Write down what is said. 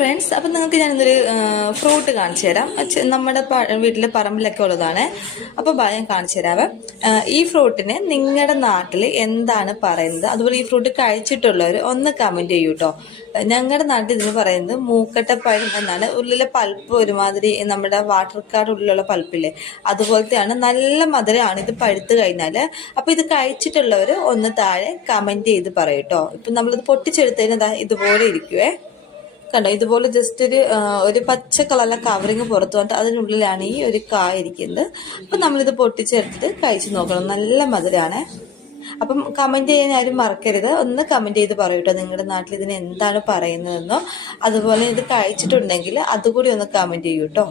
Friends, അപ്പം നിങ്ങൾക്ക് ഞാനിന്നൊരു fruit കാണിച്ചു തരാം. നമ്മുടെ വീട്ടിലെ പറമ്പിലൊക്കെ ഉള്ളതാണ്. അപ്പോൾ ഞാൻ കാണിച്ചു തരാവേ. ഈ ഫ്രൂട്ടിനെ നിങ്ങളുടെ നാട്ടിൽ എന്താണ് പറയുന്നത്, അതുപോലെ ഈ ഫ്രൂട്ട് കഴിച്ചിട്ടുള്ളവർ ഒന്ന് കമൻറ്റ് ചെയ്യൂ കേട്ടോ. ഞങ്ങളുടെ നാട്ടിൽ ഇതിന് പറയുന്നത് മൂക്കട്ടപ്പഴം എന്നാണ്. ഉള്ളിലെ പൾപ്പ് ഒരുമാതിരി നമ്മുടെ വാട്ടർ കാർഡ് ഉള്ളിലുള്ള പൾപ്പില്ലേ, അതുപോലത്തെയാണ്. നല്ല മധുരമാണ് ഇത് പഴുത്ത് കഴിഞ്ഞാൽ. അപ്പോൾ ഇത് കഴിച്ചിട്ടുള്ളവർ ഒന്ന് താഴെ കമൻറ്റ് ചെയ്ത് പറയൂ കേട്ടോ. ഇപ്പം നമ്മളിത് പൊട്ടിച്ചെടുത്തതിന് ഇതുപോലെ ഇരിക്കുവേ, കണ്ടോ? ഇതുപോലെ ജസ്റ്റ് ഒരു പച്ച കളറിലെ കവറിങ് പുറത്തു വന്നിട്ട് അതിനുള്ളിലാണ് ഈ ഒരു കായ ഇരിക്കുന്നത്. അപ്പം നമ്മളിത് പൊട്ടിച്ചെടുത്തിട്ട് കഴിച്ച് നോക്കണം. നല്ല മധുരമാണ്. അപ്പം കമൻറ്റ് ചെയ്യാൻ ആരും മറക്കരുത്. ഒന്ന് കമൻറ്റ് ചെയ്ത് പറയൂ കേട്ടോ, നിങ്ങളുടെ നാട്ടിൽ ഇതിന് എന്താണ് പറയുന്നതെന്നോ, അതുപോലെ ഇത് കഴിച്ചിട്ടുണ്ടെങ്കിൽ അതുകൂടി ഒന്ന് കമൻറ്റ് ചെയ്യൂ കേട്ടോ.